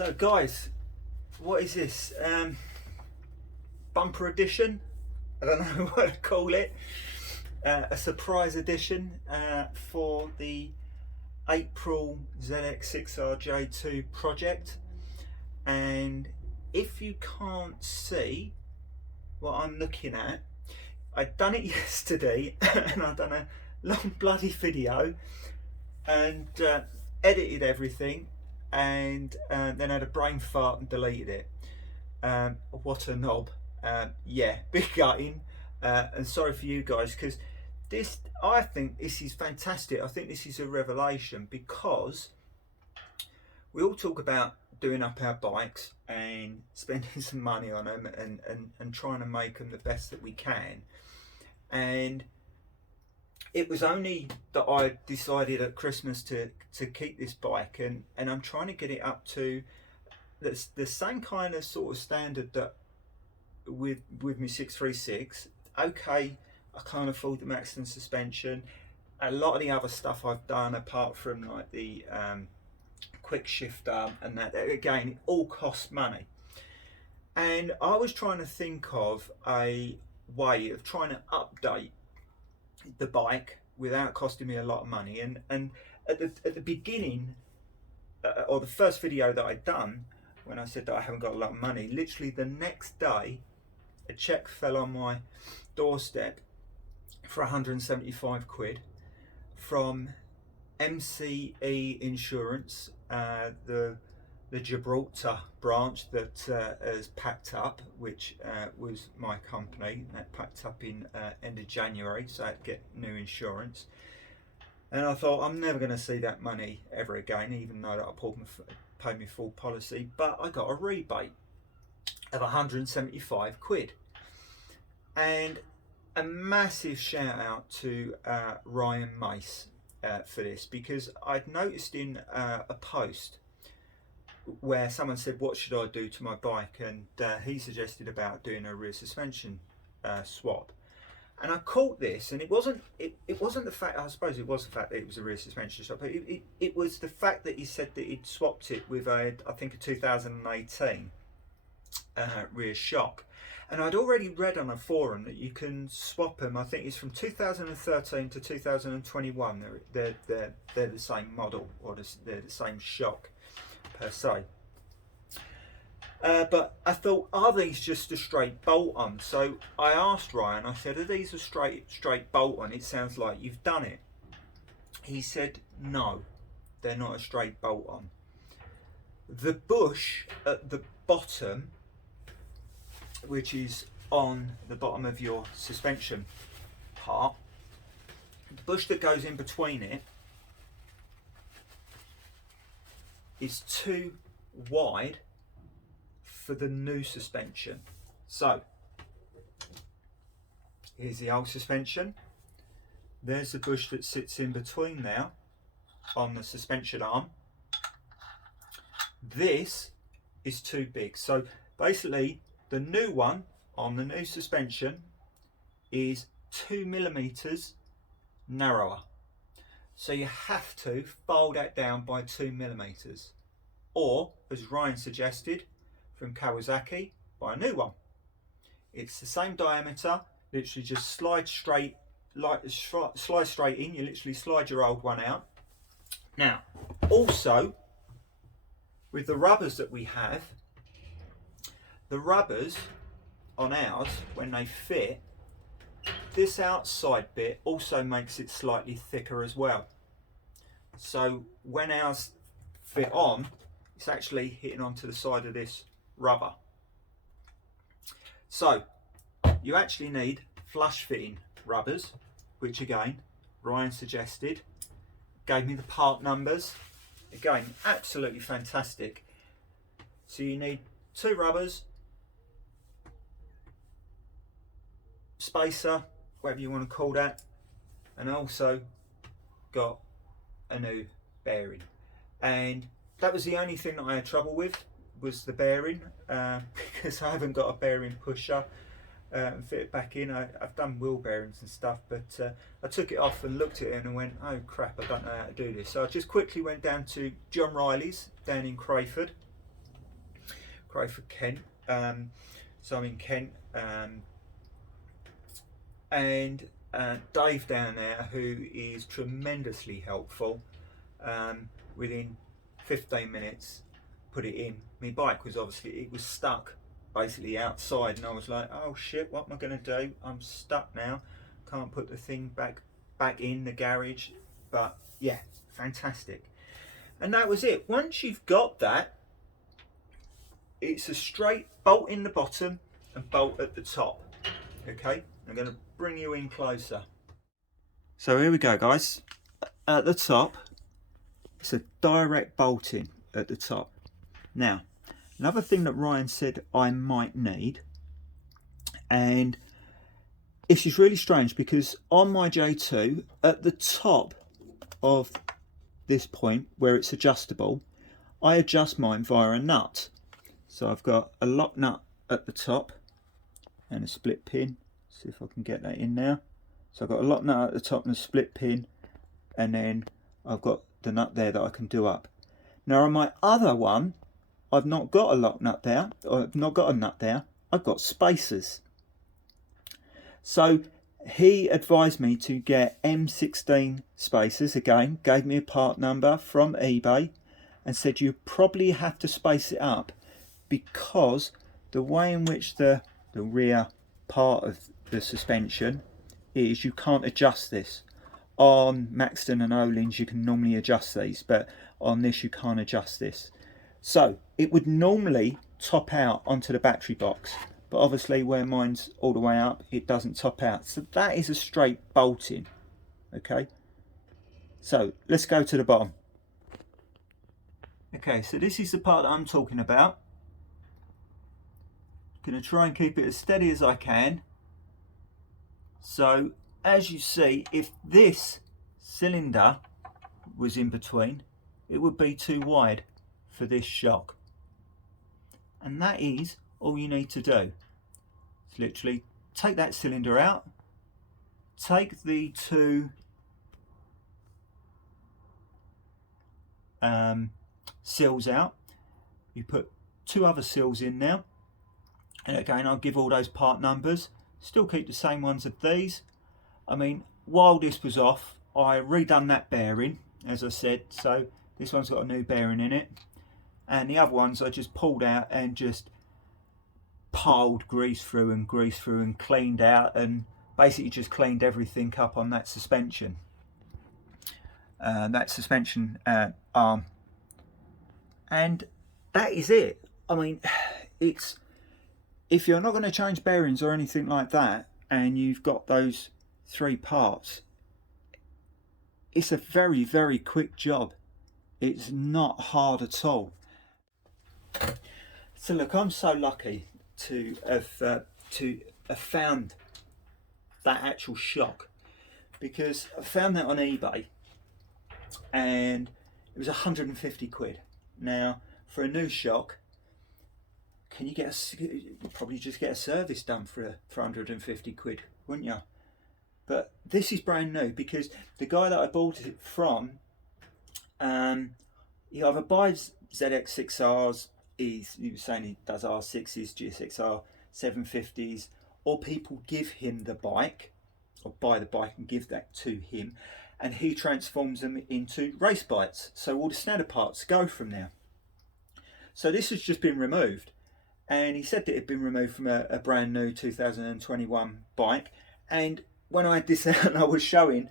So guys, what is this? Bumper edition? I don't know what to call it. A surprise edition for the April ZX6R J2 project. And if you can't see what I'm looking at, I'd done it yesterday and I'd done a long bloody video and edited everything and then had a brain fart and deleted it. What a knob. Yeah, big gutting, and sorry for you guys, because I think this is fantastic. I think this is a revelation, because we all talk about doing up our bikes and spending some money on them and trying to make them the best that we can. And it was only that I decided at Christmas to keep this bike, and I'm trying to get it up to the same kind of sort of standard that with my 636. Okay, I can't afford the maximum suspension. A lot of the other stuff I've done, apart from like the quick shifter and that, again, it all costs money. And I was trying to think of a way of trying to update the bike without costing me a lot of money. And at the beginning, or the first video that I'd done, when I said that I haven't got a lot of money, literally the next day a check fell on my doorstep for 175 quid from MCE Insurance, the Gibraltar branch that has packed up, which was my company. That packed up in end of January, so I had to get new insurance. And I thought, I'm never going to see that money ever again, even though that I paid me full policy. But I got a rebate of 175 quid. And a massive shout out to Ryan Mace for this, because I'd noticed in a post where someone said, what should I do to my bike? And he suggested about doing a rear suspension swap. And I caught this, and it wasn't the fact, I suppose it was the fact that it was a rear suspension swap, but it was the fact that he said that he'd swapped it with I think a 2018 rear shock. And I'd already read on a forum that you can swap them. I think it's from 2013 to 2021. They're the same model, or they're the same shock per se. But I thought, are these just a straight bolt on? So I asked Ryan, I said, are these a straight bolt on? It sounds like you've done it. He said, no, they're not a straight bolt on. The bush at the bottom, which is on the bottom of your suspension part, the bush that goes in between it is too wide for the new suspension. So here's the old suspension. There's the bush that sits in between now on the suspension arm. This is too big. So basically, the new one on the new suspension is 2 millimeters narrower. So you have to fold that down by 2 millimeters. Or, as Ryan suggested, from Kawasaki, buy a new one. It's the same diameter, literally just slide straight in. You literally slide your old one out. Now, also, with the rubbers that we have, the rubbers on ours, when they fit, this outside bit also makes it slightly thicker as well. So when ours fit on, it's actually hitting onto the side of this rubber. So you actually need flush fitting rubbers, which again, Ryan suggested, gave me the part numbers. Again, absolutely fantastic. So you need 2 rubbers, spacer, whatever you want to call that, and also got a new bearing. And that was the only thing that I had trouble with, was the bearing, because I haven't got a bearing pusher and fit it back in. I've done wheel bearings and stuff, but I took it off and looked at it and went, oh crap, I don't know how to do this. So I just quickly went down to John Riley's down in Crayford, Crayford, Kent. So I'm in Kent, and Dave down there, who is tremendously helpful. Within 15 minutes, put it in. My bike was obviously, it was stuck basically outside, and I was like, oh shit, what am I going to do? I'm stuck now. Can't put the thing back in the garage. But yeah, fantastic. And that was it. Once you've got that, it's a straight bolt in the bottom and bolt at the top. Okay, I'm going to bring you in closer. So here we go, guys. At the top, it's a direct bolting at the top. Now, another thing that Ryan said I might need, and this is really strange because on my J2, at the top of this point where it's adjustable, I adjust mine via a nut. So I've got a lock nut at the top and a split pin. See if I can get that in now. So I've got a lock nut at the top and a split pin, and then I've got the nut there that I can do up. Now on my other one, I've not got a lock nut there, or I've not got a nut there, I've got spacers. So he advised me to get M16 spacers, again, gave me a part number from eBay, and said you probably have to space it up because the way in which the rear part of the suspension is, you can't adjust this. On Maxton and Öhlins you can normally adjust these, but on this you can't adjust this. So it would normally top out onto the battery box, but obviously where mine's all the way up, it doesn't top out. So that is a straight bolting. Okay, so let's go to the bottom. Okay, so this is the part that I'm talking about. Going to try and keep it as steady as I can. So as you see, if this cylinder was in between, it would be too wide for this shock. And that is all you need to do. It's literally take that cylinder out, take the two seals out, you put two other seals in now, and again I'll give all those part numbers, still keep the same ones of these. I mean, while this was off, I redone that bearing, as I said, so this one's got a new bearing in it, and the other ones I just pulled out and just piled grease through and cleaned out, and basically just cleaned everything up on that suspension arm, and that is it. I mean, it's, if you're not going to change bearings or anything like that, and you've got those three parts, it's a very, very quick job. It's not hard at all. So look, I'm so lucky to have found that actual shock, because I found that on eBay and it was 150 quid. Now for a new shock, can you get probably just get a service done for 150 quid, wouldn't you? But this is brand new, because the guy that I bought it from, he either buys ZX6Rs, he was saying he does R6s, GSXR 750s, or people give him the bike, or buy the bike and give that to him, and he transforms them into race bikes. So all the standard parts go from there. So this has just been removed, and he said that it had been removed from a brand new 2021 bike, and when I had this out and I was showing,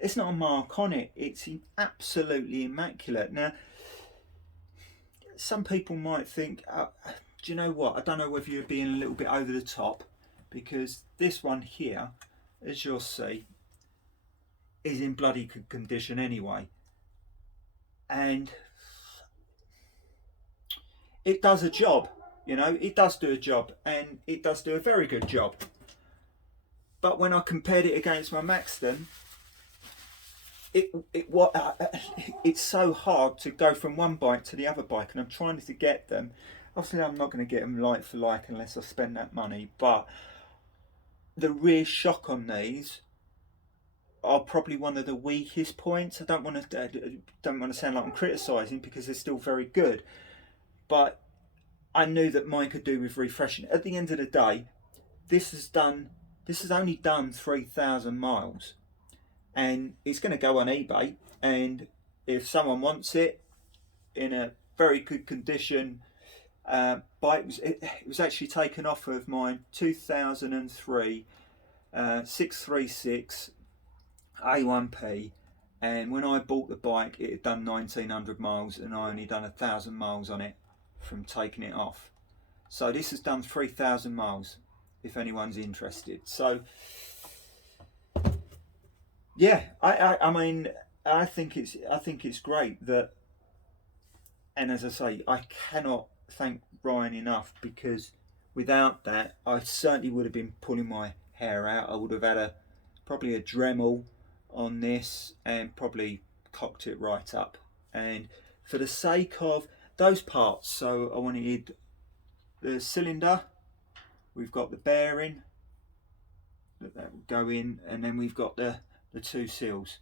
it's not a mark on it, it's absolutely immaculate. Now some people might think, do you know what, I don't know whether you're being a little bit over the top, because this one here, as you'll see, is in bloody good condition anyway, and it does a job, you know, it does do a job, and it does do a very good job. But when I compared it against my Maxton, it's so hard to go from one bike to the other bike, and I'm trying to get them. Obviously I'm not going to get them like for like unless I spend that money, but the rear shock on these are probably one of the weakest points. I don't want to sound like I'm criticising, because they're still very good, but I knew that mine could do with refreshing. At the end of the day, this has only done 3,000 miles, and it's going to go on eBay. And if someone wants it in a very good condition, bike, it was actually taken off of my 2003 636 A1P, and when I bought the bike it had done 1900 miles and I only done 1,000 miles on it from taking it off. So this has done 3,000 miles if anyone's interested. So yeah, I mean I think it's great that, and as I say, I cannot thank Ryan enough, because without that I certainly would have been pulling my hair out. I would have had probably a Dremel on this and probably cocked it right up. And for the sake of those parts, so I wanted the cylinder, we've got the bearing that will go in, and then we've got the two seals.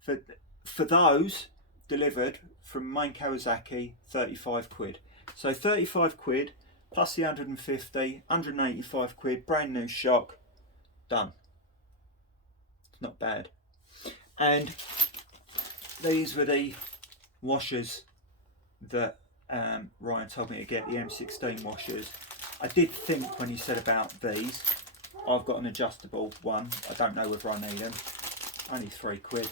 For those delivered from main Kawasaki, 35 quid. So 35 quid plus the 150, 185 quid, brand new shock, done. It's not bad. And these were the washers that Ryan told me to get, the M16 washers. I did think when he said about these, I've got an adjustable one. I don't know whether I need them. Only 3 quid.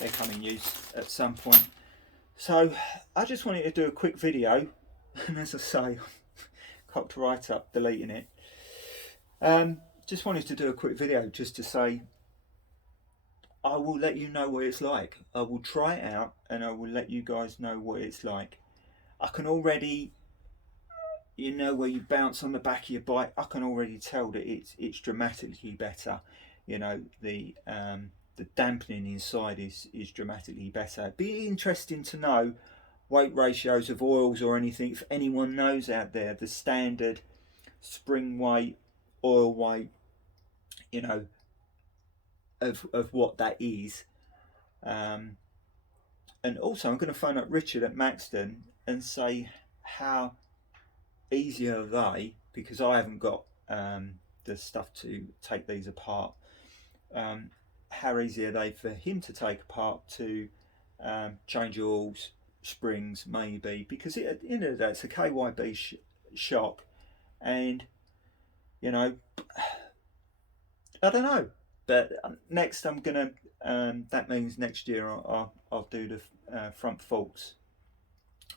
They come in use at some point. So I just wanted to do a quick video, and as I say, cocked right up deleting it. Just wanted to do a quick video just to say I will let you know what it's like. I will try it out and I will let you guys know what it's like. I can already, you know, where you bounce on the back of your bike, I can already tell that it's dramatically better. You know, the dampening inside is dramatically better. It'd be interesting to know weight ratios of oils or anything, if anyone knows out there the standard spring weight, oil weight, you know, of what that is. And also I'm going to phone up Richard at Maxton and say how easy are they, because I haven't got the stuff to take these apart. How easy are they for him to take apart, to change oils, springs maybe, because at the end of the day it's a KYB shock, and you know, I don't know, but next I'm gonna that means next year I'll do the front forks.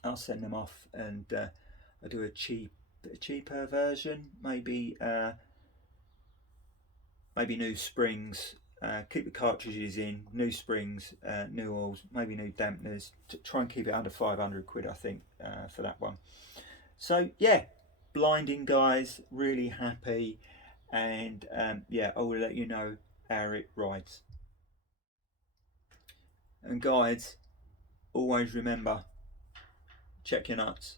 I'll send them off and I'll do a cheaper version, maybe new springs, keep the cartridges in, new springs, new oils, maybe new dampeners, to try and keep it under 500 quid I think for that one. So yeah, blinding guys, really happy, and yeah, I will let you know how it rides. And guys, always remember, check your nuts.